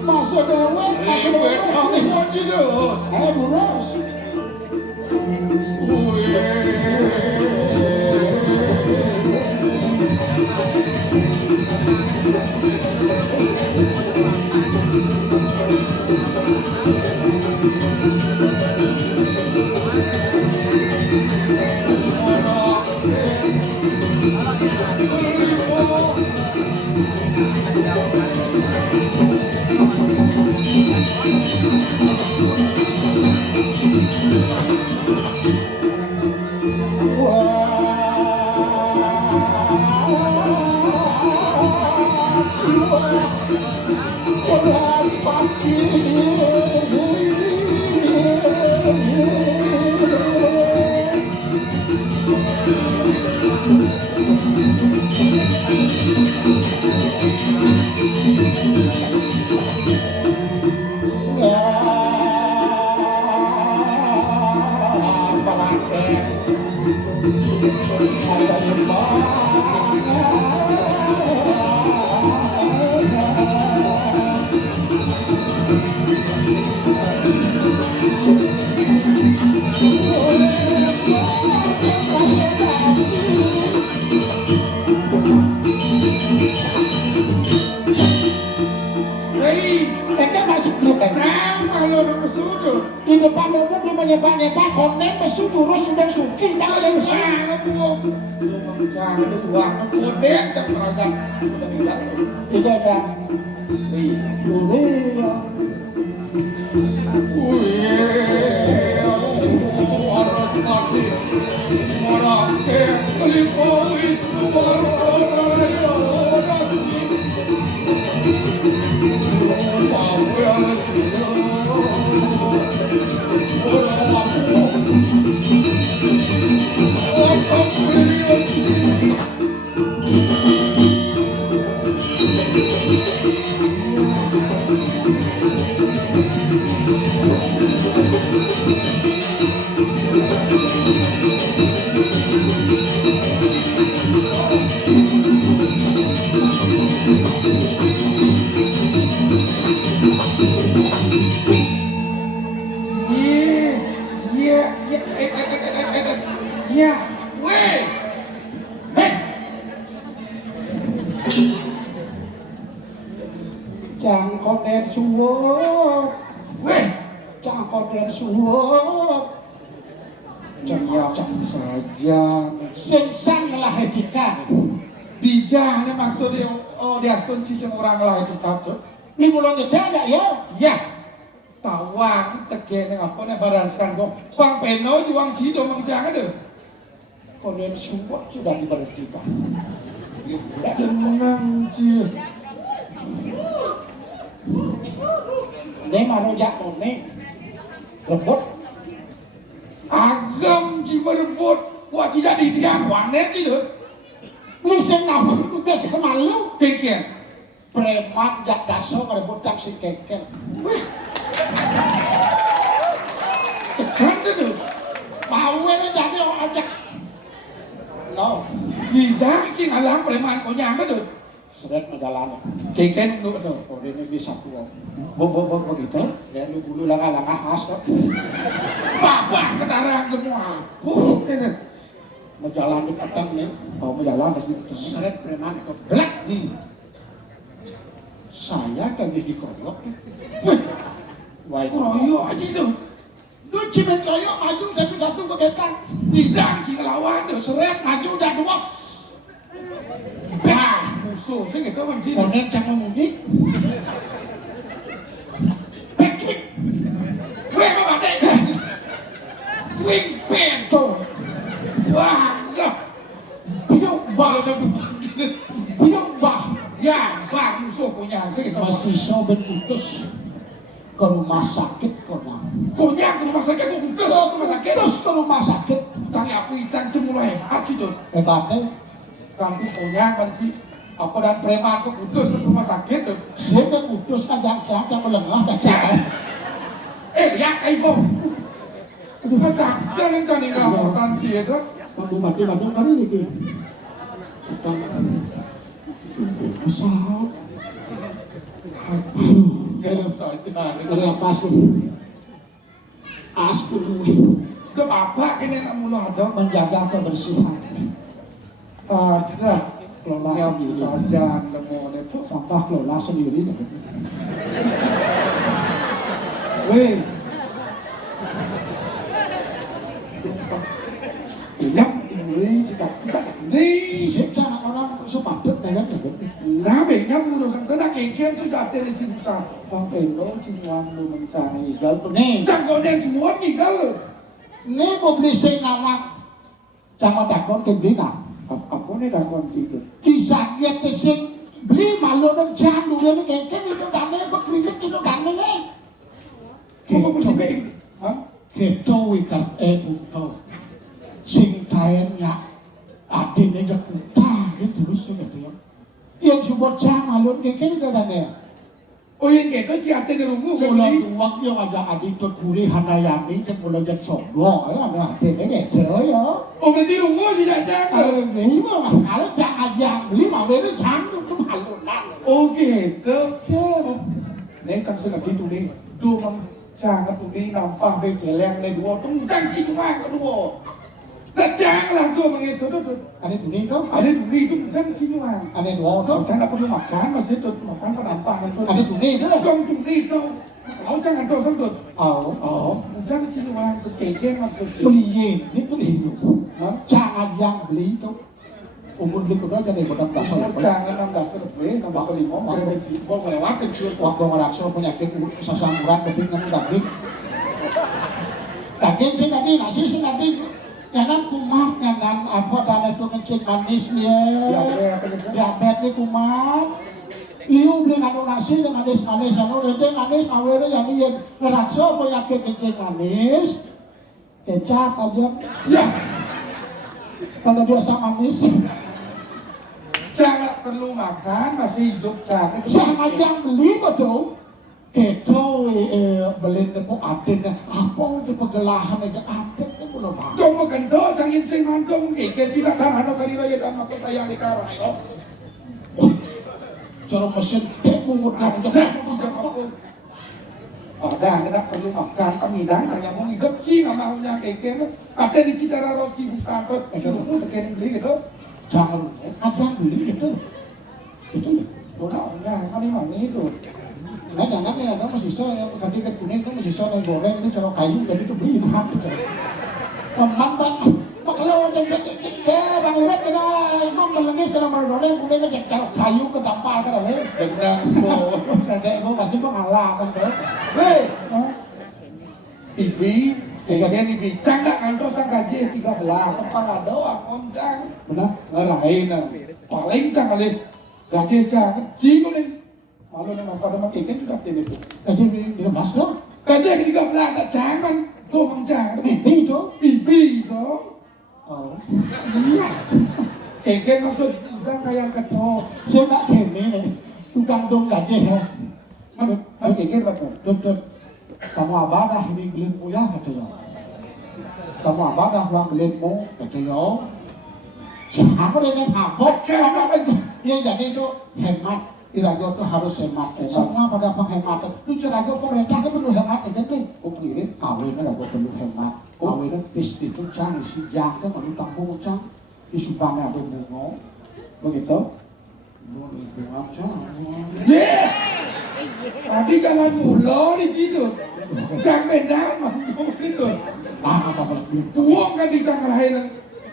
Masuk dewek, masuk dewek. Aku mau gitu. Buros. Di depan umum belum menyepak-nyepak konten mesu jurus sudah suki jangan leus. Jangan uang koden cak teragam. Tidak ada. Harus mati. Orang kelipois luar raya. Apa yang Cangkoten suwop, cangkoten suwop, Jangan saja. sengsan lah etika. Dijana maksudnya dia kunci seorang lah itu takut. Ini bulan kerja ya? Ya, tawang tegene apa nih badan sekarang Bang Peno juang cido mangjangan deh. Koden suwop sudah diberhentikan. Tenang sih. Ini marojak none rebut Agam ji berebut. Wah ji jadi dia wanet ji deh. lisen nama tugas kemalu Kekian. preman jak daso merebut tak si keker Tekan tuh. mawen jadi orang ajak no Tidak ji ngalang preman konyang tuh. seret menjalani Keken lu tuh. oh ini bisa pulang Begitu. dan lu bulu langkah-langkah khas kok Bapak kendaraan gemuk. Puh, ini. menjalani petang nih Oh, menjalan pasti betul. seret preman ikut belak nih saya tadi dikeroyok wah Keroyok aja tuh. lu cimen keroyok maju satu-satu ke depan Tidak ji ngelawan tuh. seret maju udah dua Bah, musuh sih gitu benci. konen jangan mudik pecik Weh, apa deh? Swing pen. tuh Wah, ya. biuk bah biuk bah Ya, bang musuh punya sih gitu. masih soben utus ke rumah sakit kona Konya ke rumah sakit, gue kumpul ke rumah sakit. terus ke rumah sakit Cari aku ican cemula hebat sih tuh. hebatnya Kanti konya kan sih. Aku dan preman aku kudus ke rumah sakit tuh. saya kan utus kan jangan melengah caca Lihat kayak gue. Ada jangan cari ngawotan sih itu. Bandung kali ini ki pesawat aduh dalam saja. Lepas tu. As-10. Itu apa ini nak mula ada? Menjaga kebersihan. Ada. Kelola Yang sendiri. saja lemo ni pun. Sampah kelola sendiri. Weh. Ingat ini cakap ni. Cara orang sepadat dengan itu. Nah, ingat mula sampai nak kengkeng sudah ada di Cibusan. Bang Pendo Cibuan lu mencari gal. Nih, Jangan yang semua ni gal. nih kau beli sing nama sama dakon ke beli nak. Apa ni dah konti tu? Disakit sing beli malu dan jangan dulu ni kengkeng itu dana berkeringat itu dana ni. Apa pun juga ini? Kita ikan untuk sing tayangnya adine jakuta gitu terus gitu ya. Yang sebut jangan malu kengkeng itu dana. Oh yang kita ciatin di rumah. Mula tuak yang aja adik tu kuri hanayani semula jak sogo ya ada adine gitu ya. Oh berarti rumah tidak jaga. Ini mah kalau jangan yang beli mau beli jangan itu halunan. Oh gitu. Ni kan senang gitu ni. Dua jangan tu ni nampak dia celeng ni dua. Tunggang ciuman kedua. Dah janganlah dua begitu tu. Ada dunia tu, Ada tu ni tu tunggang ciuman. ada dua tu, Kau jangan perlu makan masih tu makan penampangan tu. ada dunia tu. Dong tu ni tu. Kalau jangan tu sampai. Oh, Oh, tunggang ciuman tu keken maksud. beli yen, ni tu hidup. Hah? Jangan yang beli tu. Umur beli kuda jadi bodam dasar. Jangan 16 lebih, 16 lima. Ada bensin. Kau melewat bensin. Waktu ngerakso penyakit sasamuran keping nang daging. Daging sih tadi, nasi sih tadi. Nyanan kumat, nyanan apa dan itu kencing manis dia. Diabetes ni kumat. Liu beli nganu nasi dengan manis-manis, anu kencing manis, awalnya jadi yang ngerakso penyakit kencing manis. Kecap aja. Ya, Kalau biasa manis. jangan perlu makan, masih hidup jangan. Sama yang beli betul. Keco beli nepo aden apa di pegelahan aja aden ni belum ada. Dong makan do, jangan sing mandong. Keken sih tak tahan asal raya dan aku sayang di karai. Cara mesin temu dan Ada, kita perlu makan pemidang, saya mau hidup sih nggak maunya keken. Ada di Cicara Roti bisa kok. Mau keken beli gitu. jangan ada yang beli itu. Itu Orang mana itu. nah jangan ya ada masih so yang tadi ke kuning kan masih so yang goreng ini cara kayu jadi itu beli mahal gitu. Memang kalau jadi bang Iret kena emang melengis kena margoreng kuning kan cara kayu ke tampal kan ada. Benar, bo. Ada itu pasti mengalah kan tuh. Hei, Ibi, kejadian Ibi, cang nak kantor sang gaji 13, tempat ada doang, koncang. Benar? Ngerahin, paling cang kali, gaji cang, cium nih. Malu nih, pada mak ikan juga ini tuh. Gaji 13 tuh. Gaji 13, tak jangan, tuh mang cang. Bibi itu. Ibi itu, Oh. iya. Keken maksud, bukan kayak keto. Saya nak kene nih. Tukang dong gaji ya. Mana keken apa? Dokter, kamu abah dah ini gelinmu ya katanya. Kamu abah dah uang gelinmu katanya. Siapa dengan apa? Sekarang apa aja? Ya jadi itu hemat. Irago itu harus hemat. Semua pada penghematan. Itu Irago pemerintah kan perlu hemat kan nih. Oh kelirin, kawin Irago perlu hemat. Kawin itu itu cang isi jang kan perlu tampung cang. Di Subangnya ada bunga. Begitu. Boleh bunga cang. Yeah! Tadi jalan mula di situ. Cang benar mandung itu. Nah apa boleh Buang kan di cang lain.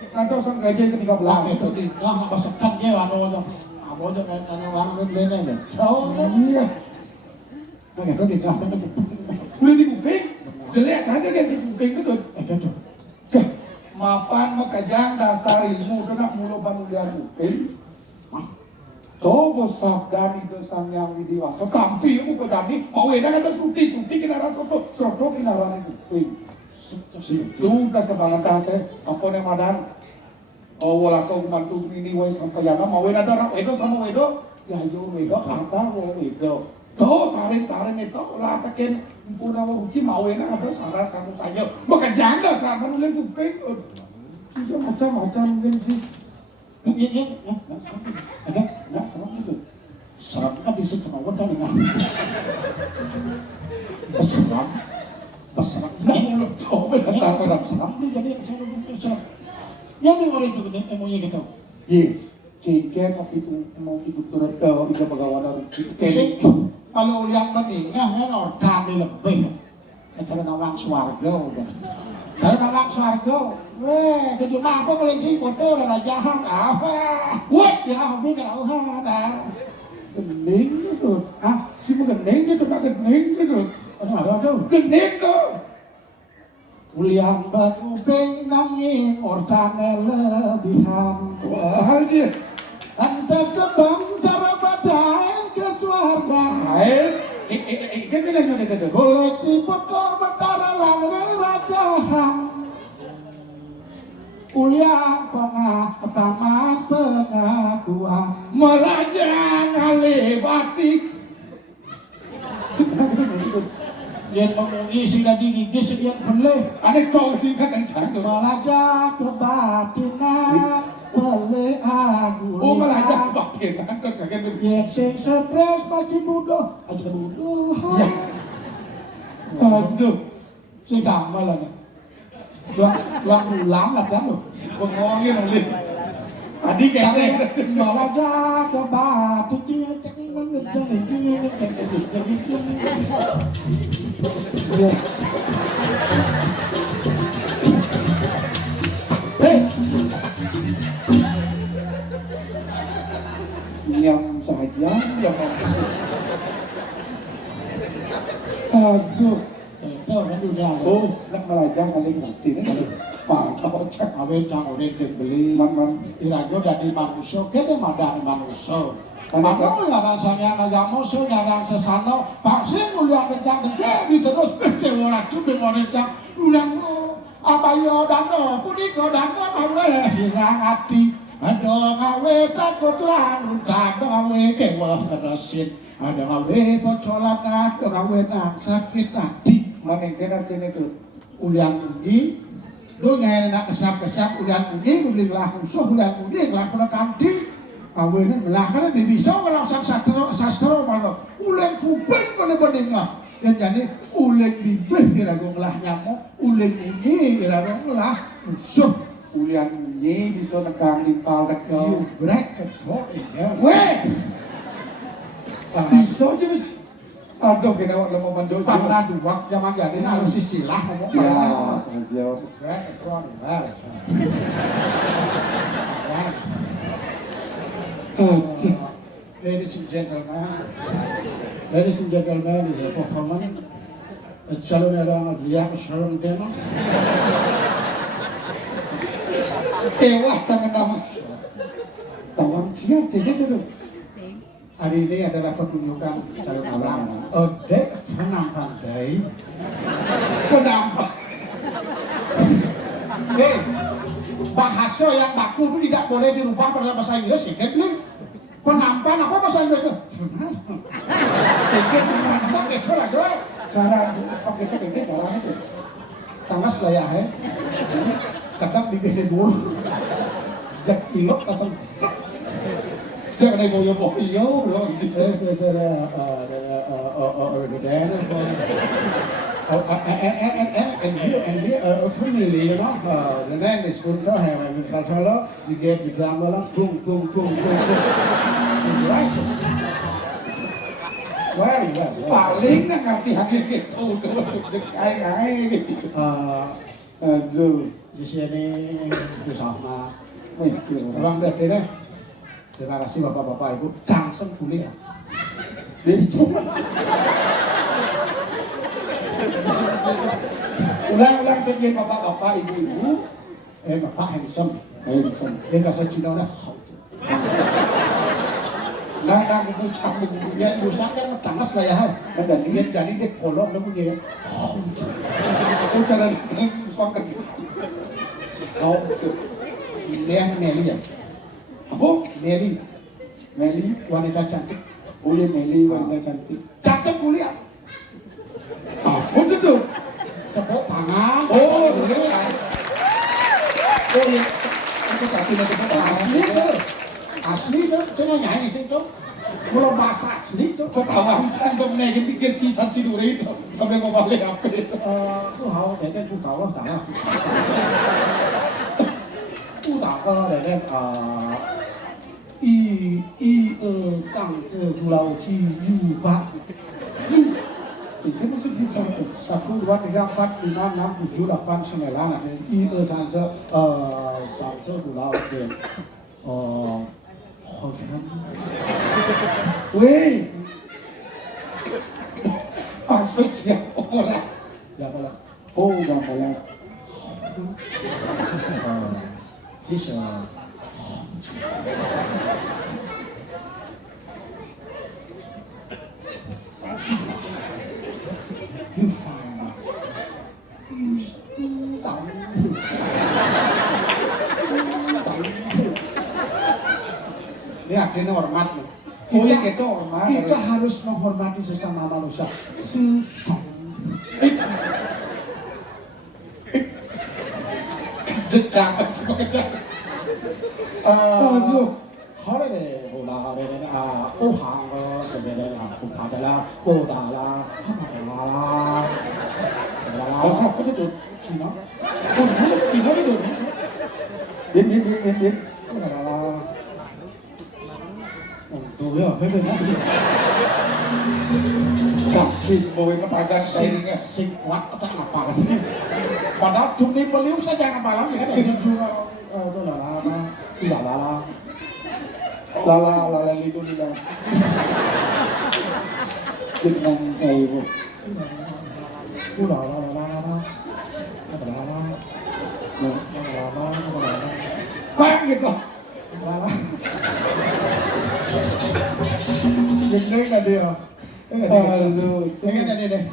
Nanti sang gaji ke-13. itu di ah masakan dia anu anu anu orang lain aja. Tahu Iya. nah itu nikah kan itu. Boleh di kuping. Jelas saja kan si kuping itu. Itu. Mapan makajang dasar ilmu itu nak mulu banulian kuping. Tobo sabda itu sang yang widiwasa. Tampi mu kejadi. Mau enak ada suti kinaran soto kinaran kuping. Itu dah sebangan dasar. Apa nih madan? Oh, wala kau mantu ini woi sampai yana mau ada orang wedo sama wedo. Ya yo wedo antar wo wedo. Tuh saring itu lah taken puna uci mau enak ada salah satu saja. Bukan janda sah menulen kuping. Juga macam-macam mungkin sih. Iya, ada Nggak sama itu. syarat kan bisa kemauan kan enggak. Seram. Seram. Nak mulut tahu bela Seram. Seram dia jadi seram. Yang ni orang itu emonya kita. Yes. Keke mau itu turun tahu kita bagawana itu Sing kene. kalau yang meninggal kan organ lebih. Cara nawang swarga udah. Cara nawang swarga. Weh, keju apa kalau sih bodoh rajahan apa? Wah, ya hobi kalau ada. Gening tu. Ah, si gening tu nak gening tu. Ada. Gening tu. Ulian berubeng nanging organe lebihan. Wah, dia. Antek sebang cara badan ke swarga. Kan bilang ada. Koleksi foto betara langre rajahan. Ulian paman pengakuan. Melajang ale batik. Yang memuji sila digigis yang boleh. Ada kau di kan yang cantik. Melajak kebatinan boleh aku Oh, melajang lihat. batin. Kan kakek Yang sing stres pasti bodoh. Aja bodoh. Ya. Aduh, sing tambah lah. Dua ulang lah kan lo. Ngomongin oleh. Adik kene. Melajak kebatinan Nyam saja yang aduh. Itu kan dunia. Oh, nak melajang ale batin ni. Pak, apa cak Awet cang orang beli. man. Irago dari manusia, kita madang manusia. Mano yang rasanya ngajak musuh, nyarang sesano, vaksin uliang rencang di terus bete orang tu dengan rencang uliang apa yo dano, puniko dano mawe hilang hati. Ada ngawe takut lan, ada ngawe kewah keresin, ada ngawe bocolan, ada ngawe nang sakit hati. Man kene tu. Uliang ini, do nyai nak kesap uliang ini, uliang lah musuh, uliang ini lah pernah kanti. Awalnya melah karena dia bisa orang sastra malah ulang kuping kau ni berdengah dan jadi ulang bibir kira kau melah nyamuk ulang ini kira kau melah musuh Ulian nye bisa nekang limpal dak you kau. break it for it ya Weh. Bisa je bisa. Aduh kena awak lemah mandul. pernah dua zaman jadi harus istilah ngomong Ya, pernah saja. break it for it Ladies and gentlemen, is a performance. Calon orang dia Sharon Demo. Wah jangan nama. Tawang siap tidak tu. Hari ini adalah pertunjukan calon orang. Dek pandai. Penampak. Bahasa yang baku itu tidak boleh dirubah pada bahasa Inggris, ingat nih? Penampan apa bahasa Inggris itu? Ingat masa itu lah gue. Cara pakai cara itu. Tangas lah ya, kadang bibirnya dulu. Jak ilok asal sep. Jangan ada boyo-boyo bro. This is a and we family, you know, the name is Kunto, and Katolo, you get the gamelan, boom, boom, boom, boom, boom. Right? Very well. Paling nak ngerti hati itu tu ai. Aduh. Di sini bersama Mikir. Bang Dede deh. Terima kasih Bapak-Bapak Ibu. Cangsem kuliah. Jadi ulang-ulang pengen bapak-bapak ibu-ibu. Bapak handsome. Handsome. Dia bahasa Cina dah. Nah itu cakap Yang busang kan tangas lah ya. Dan Dia jadi dia kolong dia punya. aku cara suami Oh, dia Meli ya. apa? Meli, Meli, wanita cantik. boleh Meli wanita cantik. Cangsem kuliah. Apa itu? Tepuk tangan. Oh, cangsem kuliah. oh iya. Aku tak tahu itu Asli tuh. Asli tuh. Saya nyanyi sih tuh. Kalau bahasa asli itu Ketawa can kok menaikin pikir cisan si duri itu sampai mau balik apa itu. 不好，得跟不搞了，咋样？不打个得跟1, 2, 3, 4, 5, 6, 7, 8. Itu mesti kita 1, 2, 3, 4, 5, 6, 7, 8, 9. 1, 2, 3, 4, 3, 4, 5, 6, 好像，喂， Maksud siapa lah? 两个了。 Oh, gak boleh. 这是 You fine. Lihat ini hormat nih. Oh ya kita hormat. Kita harus menghormati sesama manusia. Setong. Jejak, coba kejak. 하늘에 올라가려면 오한 거 그러면 부파달라 오달라 하마달라 Bahasa apa itu? Cina? Oh, bahasa Cina itu. Bin. 오달라 또야 회변이 Kaki bawa kepagan saya. sing kuat tak apa padahal dunia beliau saja yang apalan ya kan jujur itu Lala itu dia. Jenang ibu. Bang gitu. Gini nggak dia? Aduh, Ini deh deh.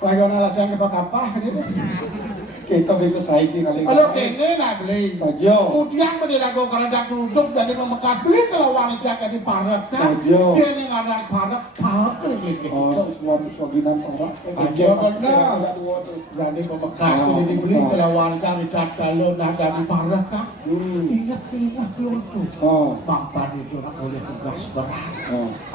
Lagi orang ladang ke apa ini? kita bisa saiki kali. Kalau kene nak beli. Tajo. Kemudian berdiri kalau dak duduk dari pemekas beli kalau wangi jaga di parak kan? Tajo. Kene ngadang parak beli. Oh, sesuatu ginan orang. Aja benar. Jadi pemekas ini dibeli kalau wangi cari kalau nada di parak kan? Ingat dulu tuh. Oh. Bang Pan itu nak boleh tugas berat.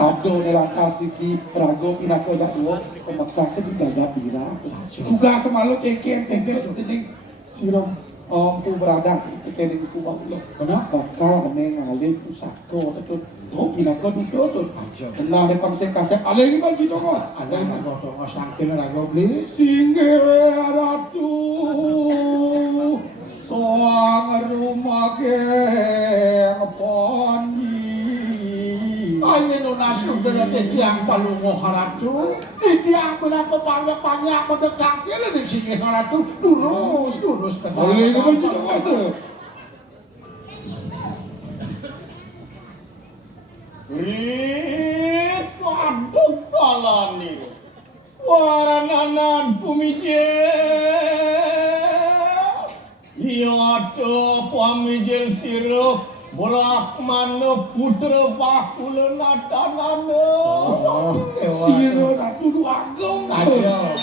Ado nelakas di Prago pinako jatuh pemakasnya dijaga bina. Tugas semalu keken setening sirom pu berada itu kene itu bahulah. Kenapa? Bakal ane ngalih usako itu. Oh pinako duduk tuh. Tenang deh paksa kasep. Ale ini bagi dong lah. Ada yang mau dong sangkin rago beli. Singgere ratu soang rumah ke ngeponi. Ini nunas udah tiang palungo haratu, tiang menako banyak banyak mendekat dia di sini haratu lurus Ale ini bagi dong mas. Saduk kalani warananan pumijel iato pamijel siro borak mano putra bakul natanano Siro ratu dua agong. aja.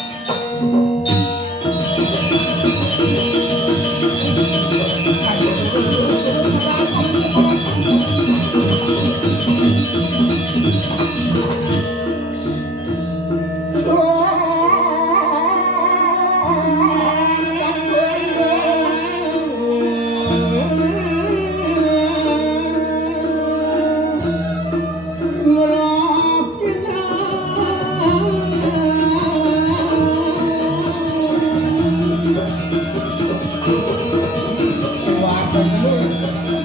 Puasa dulu,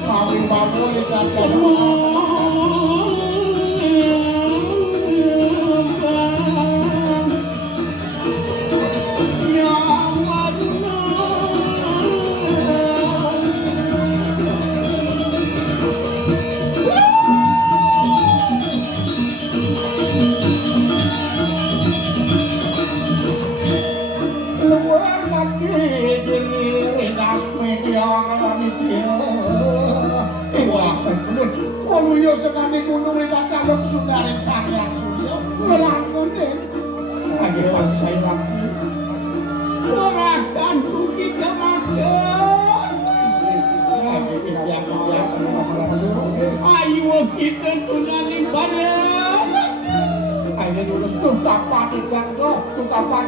mau dikatakan luar kaki diri dasme yang alami dia. Puasa dulu, walau yo sekali gunung dan kalau sudarin sayang surya, melangun deh. Lagi tak saya lagi. Surakan kita makan ayo kita tunani bar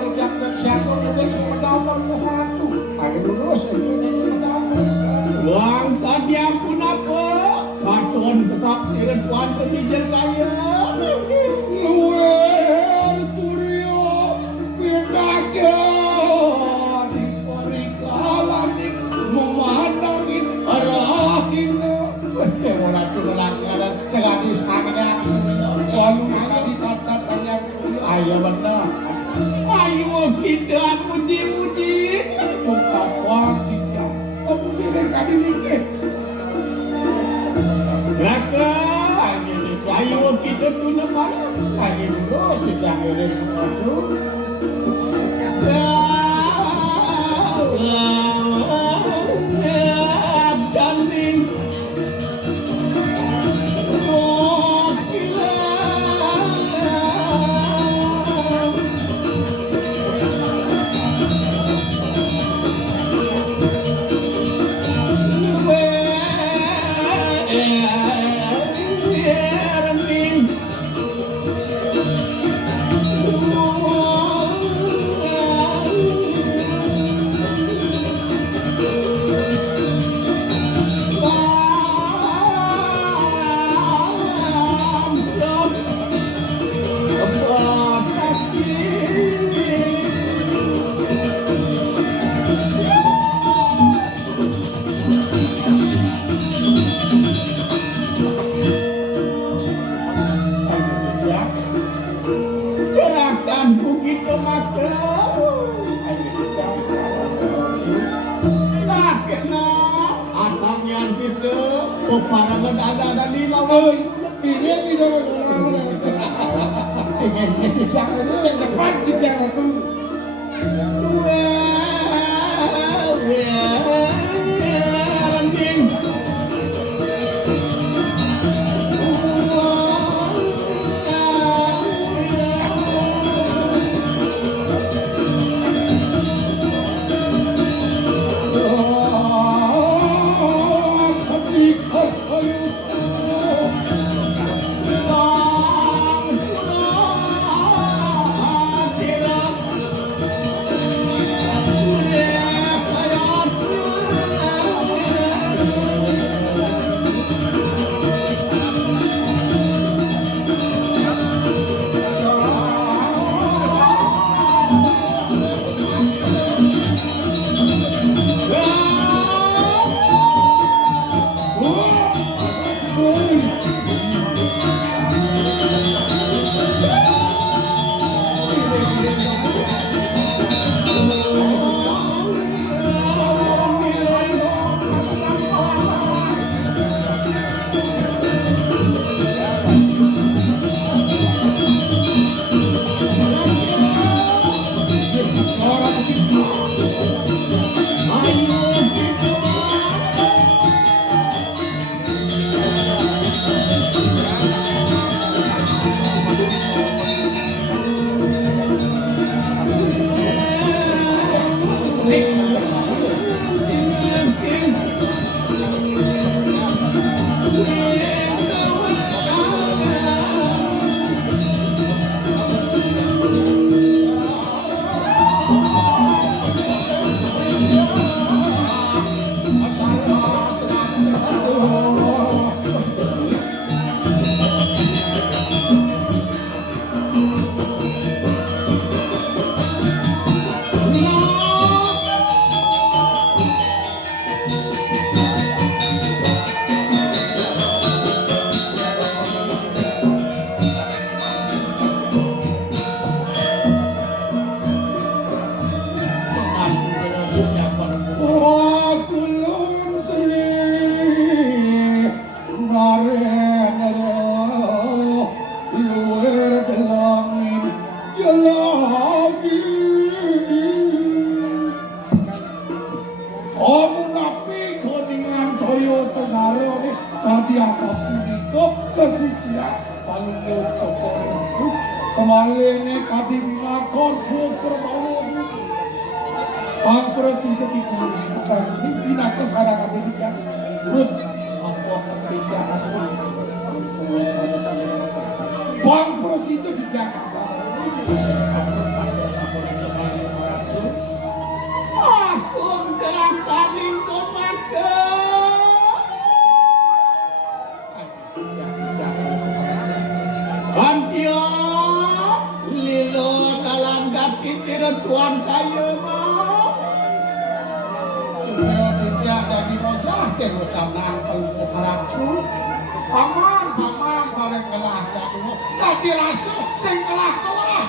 ucap dan siapa yang cuma dapat muharatu. Ayo lurus ini dapat. Langkah dia pun apa? Katon tetap siretuan kebijak kaya. Luar Suryo Pinakya di perikalan memandangin arahin Muharatu melanggaran segadis angin walu tadi saat-saat saya Ayo benar. Ayo kita puji-puji. tukar kita kamu kira kadi likit Raka, ayo kita tuna mana? Ayo lurus sejak ini muharatu. Abdaning. Oh, gila. Serahkan begitu maka nak kena atang yang kita peparangan ada di lawan ini kita yang depan kita itu Semalene kadi binakon super bau. Pangpres itu tiga atas ini binakon sada kadi tiga. Terus satu tiga kadi. Pangpres itu tiga kadi. laki siren tuan kaya mah. Supaya tidak jadi wajah dan ucapan peluk harapku. Paman bareng kelah jatuh. Tapi rasa sing kelah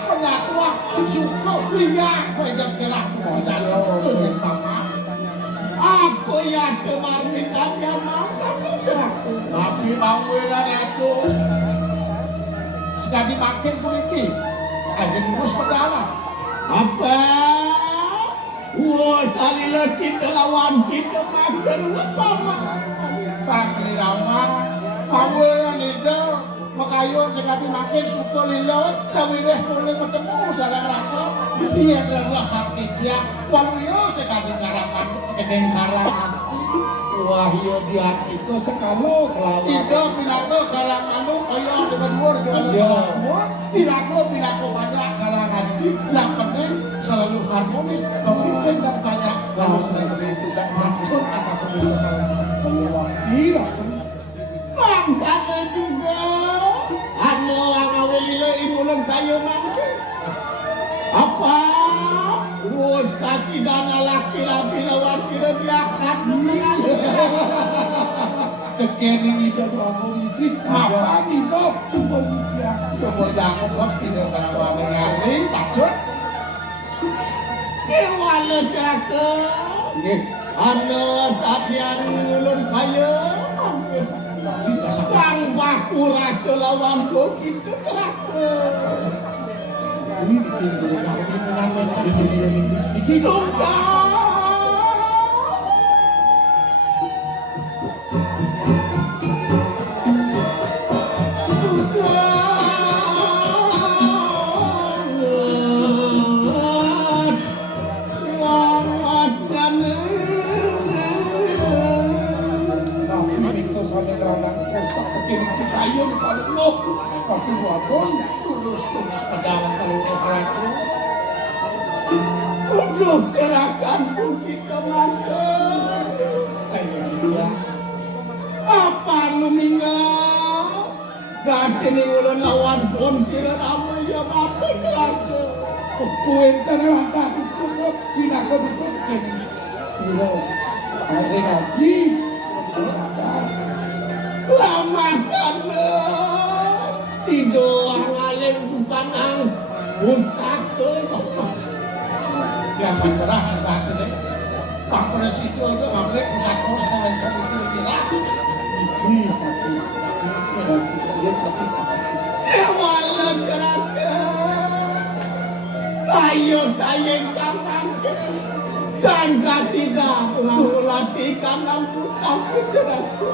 penyatuan juga liang pada kelah jatuh. Dengan paman. Aku ya kemarin dia makan cerahku. Tapi baweran aku sekali makin kuliti. Ayo lurus pedalang. Apa? Wah, salila cinta lawan kita makan paman. Pangli rawan, baweran itu makayun sekali makin suka lilo sawireh boleh bertemu sarang rako. Dia adalah hak dia. Waluyo sekali karang manuk dengan karang pasti. Wah iya dia itu sekalo kelawan. Itu pinako karang manuk ayo dengan luar dengan luar. Pinako banyak karang pasti. Yang penting selalu harmonis, pemimpin dan banyak. Kalau sudah tidak masuk asal pemimpin karang semua. Iya. Mangkane juga. Anu angawelile ibulan kayu nanti. Apa? Wos kasih dana laki-laki lawan sirah diakat. Kekening itu tuh aku istri. Apa itu? Sumpah mikir. Coba jangan kok tidak kawan ngari, pacut. Kewala jaka. Ini. Anu sapian ulun kayu. Bang baku rasa lawan kok itu celaka. Ini bikin dulu. Ini menangkan sedikit. Sumpah. Tulus pedalang kalau itu. Untuk cerahkan kita makan. Ayo dia. Apa meninggal? Ganti ni ulun lawan pon sirah ramai ya bapa celaka. Kuenta na lang ta suko ko pinako dito kening siro. Ada ngaji. Lamakan si doang alim bukan ang ustaz Jangan berat kita sini. Pak Presiden itu ngambil pusat kos dengan cerita. Ini sakit. Dia pasti Wala ceraka. Kayo kayeng kapan dan kasih dah latihan ang ustaz ceraka.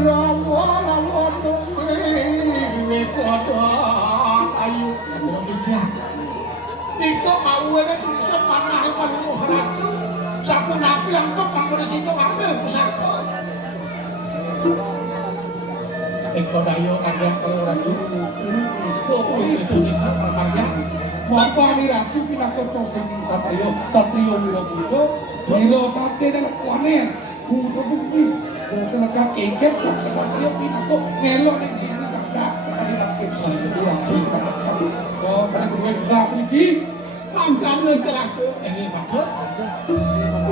Lawan dong, kodok ayu. Dia. Niko mau ada susah mana hari paling muharatu. Sapu napi yang tuh Pak Presiden ngambil pusaka. Eko dayo kalian kalau raju. Itu kita permarga. Bapak ni ratu pinako to sini satrio satrio wiro pujo. Wiro tate dalam kuaner. Pujo bukti. Jadi lekap kengket satrio pinako ngelok nih gini tak sekali lagi saya bilang cerita. Oh saya berdua juga sedikit. Mangkana celaka. Ini maksud.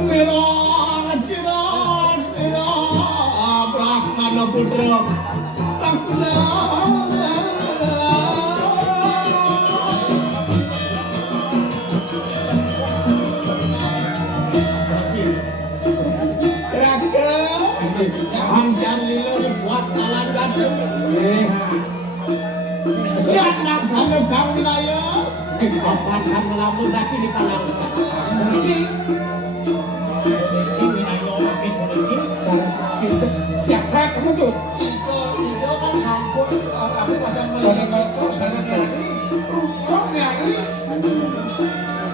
Mira sirat mira Brahmana putra. Celaka. Hamdan lilo buat nalan gadem. Lihat nak kalau kami naya. Bapak kan melamun tadi di kalang Sebenarnya Winayo makin boneki Cara kita siasat kamu tuh. itu kan sampun apa pasan melihat itu sarang nyari rumah nyari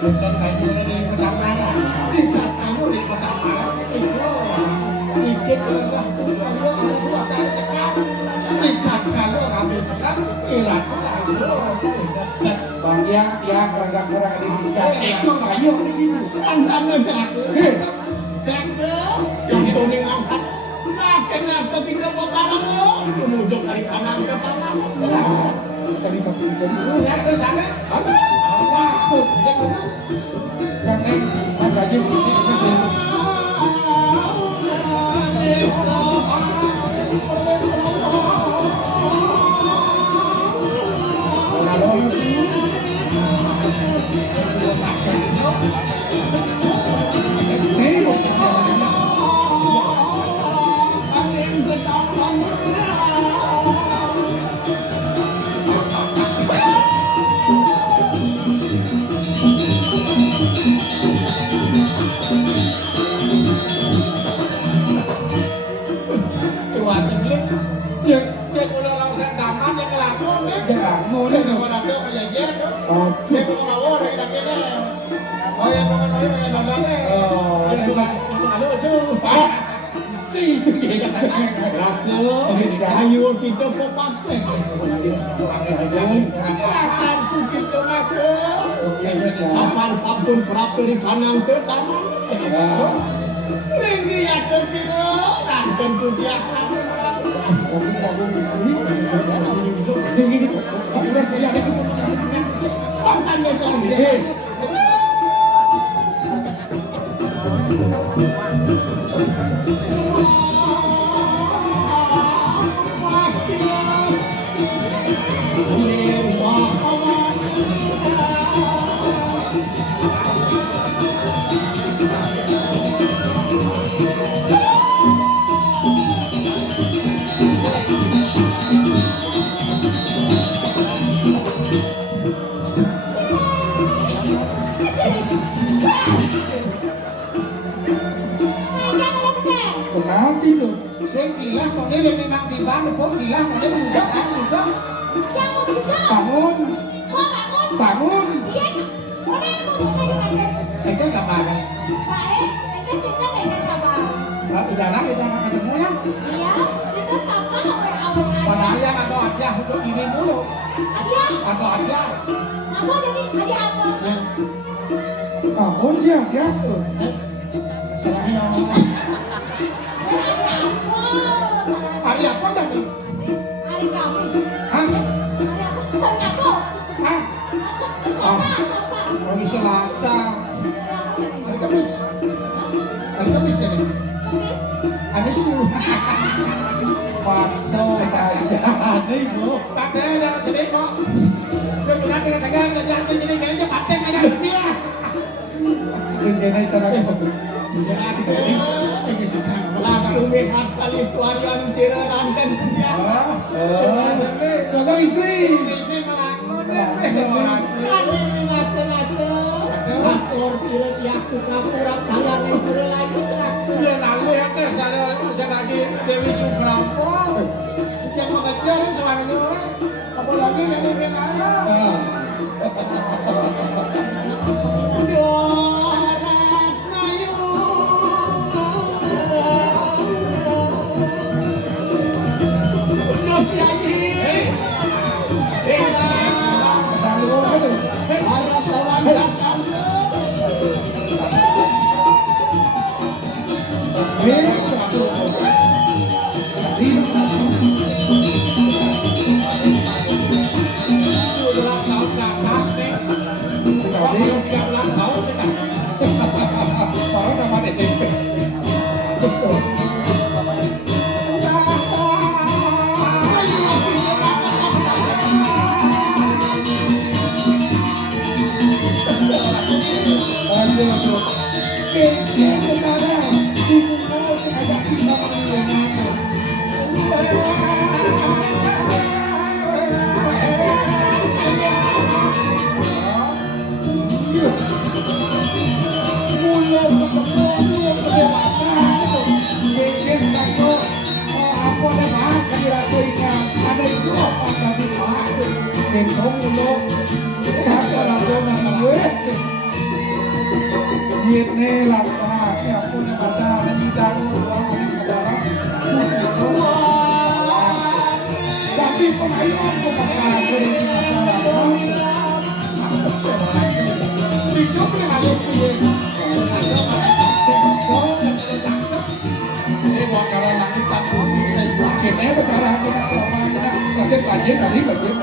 dan kayu dari Petambaran Richard kamu di Petambaran itu bikin rendah Winayo kalau akan sekar Richard kalau ambil sekar itu langsung Bang yang ragam sarang di dunia. Itu saya begini. Angkatnya celaka. Celaka. Yang soning angkat. Kenapa tidak berbarang lo? Menuju dari kanan ke kanan. Tadi satu ikan. Sana sana. Awas tuh. Nih, mau kesana. Ya, jarang mau deh. Ayo kita pemakai. Rasaku kita makan. Kapan sabun peraperi kanang tertanam. Ringgi ada siro, ranten kudiak kamu. Makan deh. Kenal sih lu. Sen kilah kau ni lebih memang di bawah, kau kilah kau ni menunjuk kan menunjuk. Yang mau menunjuk? Bangun, Gua bangun. bangun. Iya, udah mau mulai kita tes. Itu kabar. Baik, kita ini kabar. Jarang kita nggak ketemu ya. Iya, itu tanpa awal-awal Padahal aja. yang ada aja untuk diri mulu. Hadiah, Ada aja. kamu jadi hadiah apa? Bangun siang ya. Serahnya orang. Ada hadiah apa? Salah. Hari apa tadi? Hari Kamis. Hah? Hari apa? Hari Rabu. Hah? Selasa, Selasa. Hari Selasa. Hari apa tadi? Hari Kamis. Hari Kamis jadi. Kamis. Kamis lu. Pakso saja. Nih bu. Tapi jangan sedih kok. Dia bilang dengan dagang, jangan sedih kayaknya paten ada dia. Gimana caranya? Jelas ke. Langsung lihat kali tuarian sira ranten kudiak. Gagal istri. Isi melakon Kali rasa-rasa. Rasor sira tiap suka kurang sayang nih sira lagi cerak. Dia lalu ya teh saya Dewi Subramo. Yang mengejarin soalnya. Apalagi yang di Benara. Dorat Mayu. Udah kiai. Para sawandakan. Diet nelang bahasnya pun ada di dalam ruangan adalah suku. Tapi pengayuan pemakai sering masalah. Hidup yang ada punya. Ini bakalan langit tak bisa dipakai. Kita bicara dengan kelemahannya, bagian dari bagian.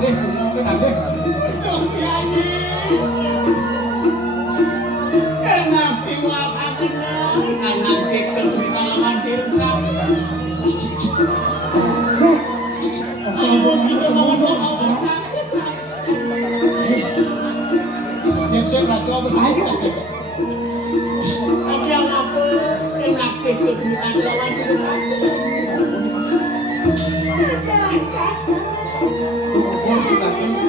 deh, mungkin ada. Duh Kyai. Enak iwak aku anak situs mitalaman sirka. Ayo kita bawa doa. Yang saya raja apa sih kita sih? Yang apa? Enak situs mitalaman sirka. Bol sudah tinggi.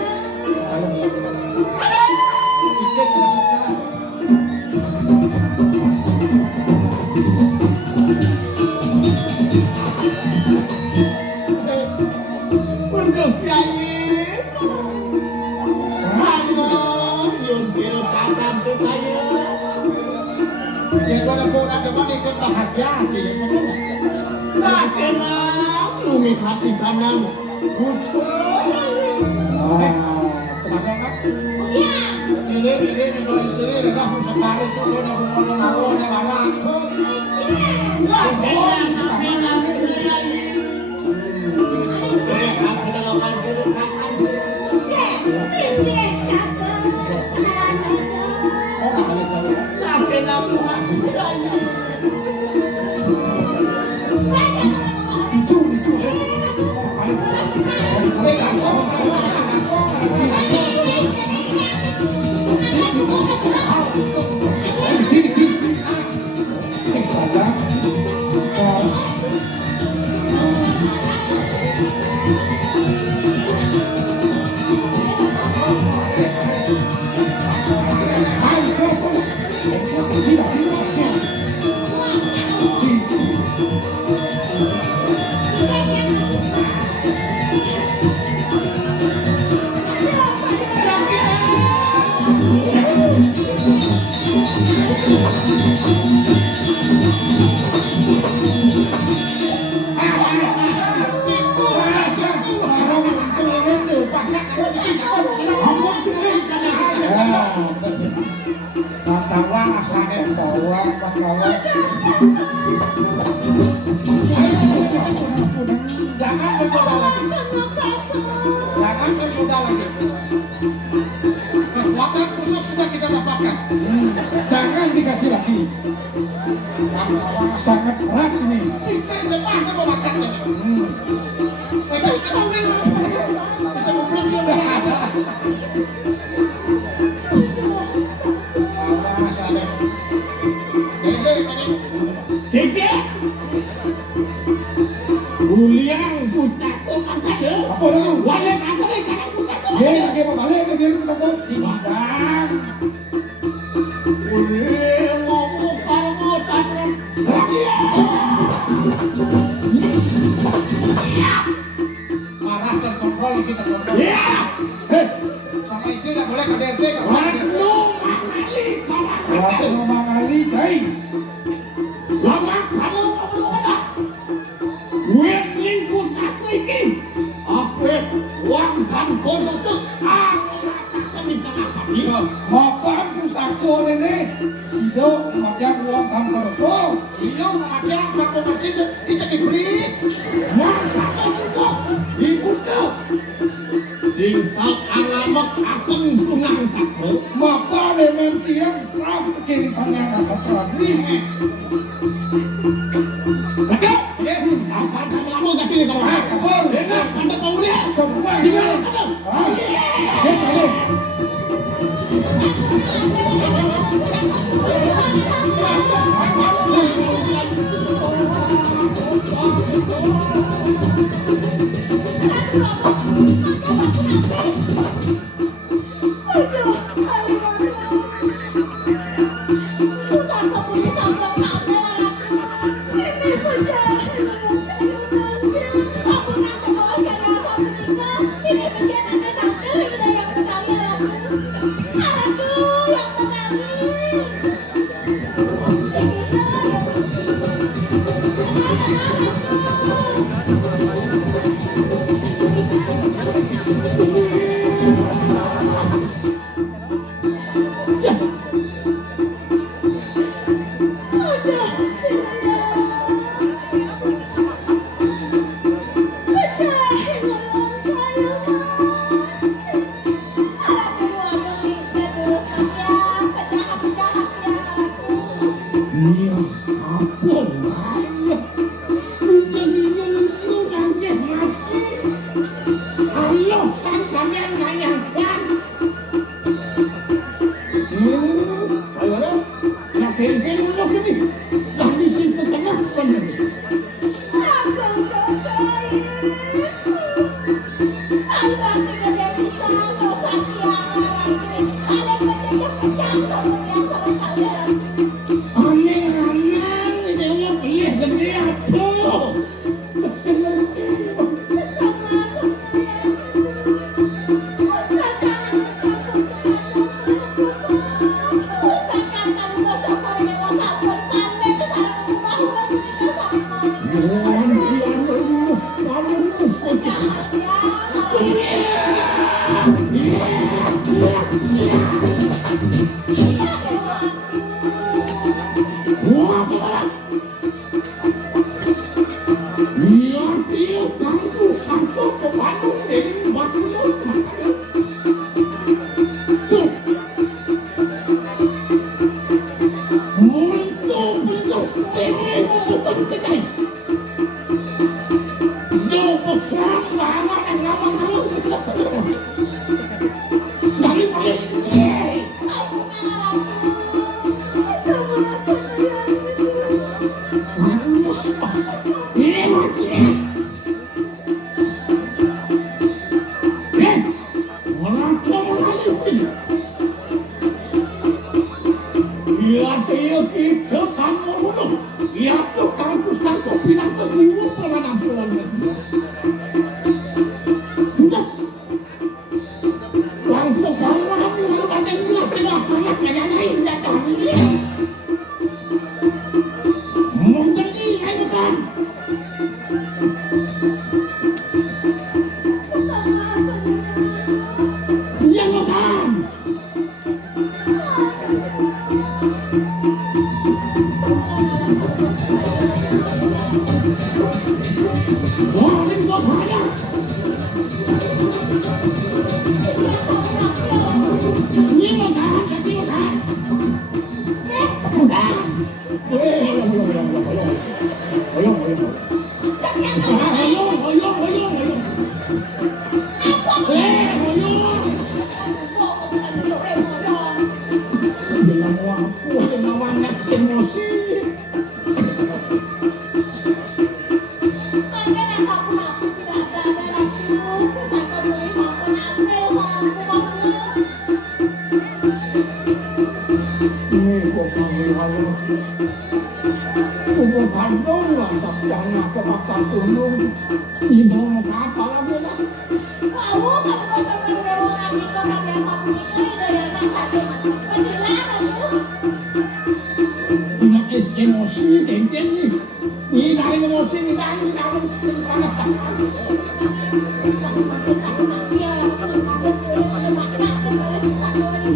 Ikut masukkan. Untuk Kyai. Sama yun sila tatang tu kaya. Yang gua nak ada mana ikut bahagia kini semua. Tak enak lumit hati kanan. Gusto. Kemana kan? Udia. Ini itu istri dah sekarang tu dia nak ngomong ngomong yang mana? Tak enak Kyai. Saya aku dalam hasil kanan. Orang kali kali. Tak enak Kyai. Itu. Tawa asalnya tawa. Jangan bergoda lagi. Jangan bergoda lagi. Kekuatan musuh sudah kita dapatkan. Jangan dikasih lagi. Sangat berat ini. Cincin lepas dia mau makan ini. Kita mau beri dia berada. Asalnya. Jadi. Tiga. Uliang pustaka angkada. Apa dah? Walau aku ni kadang pustaka. Dia lagi mau balik dia kata sidang. Uliang ngomong kalau satu lagi. Marah terkontrol kita kontrol. Ya. Sama istri tak boleh KDRT kan? Waktu mengali cai. Lama kalau kamu ada. Wet lingkus aku ini. Apa uang kan kondusuk. Aku rasakan di tengah kaki. Mapan pusako nene. Sido macam uang kam koroso. Iya, macam macam itu diberi. Yang kamu dibuka. Singsal alamak akan tunang sastra. Mapa dengan siang sam kini sangnya rasa lagi. Betul? Apa kamu lama tadi ni kalau? Kabur. Enak, anda kau lihat. Kabur. Tinggal kadang. Dia balik.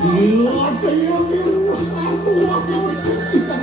Gila, kayak gini, satu waktu kita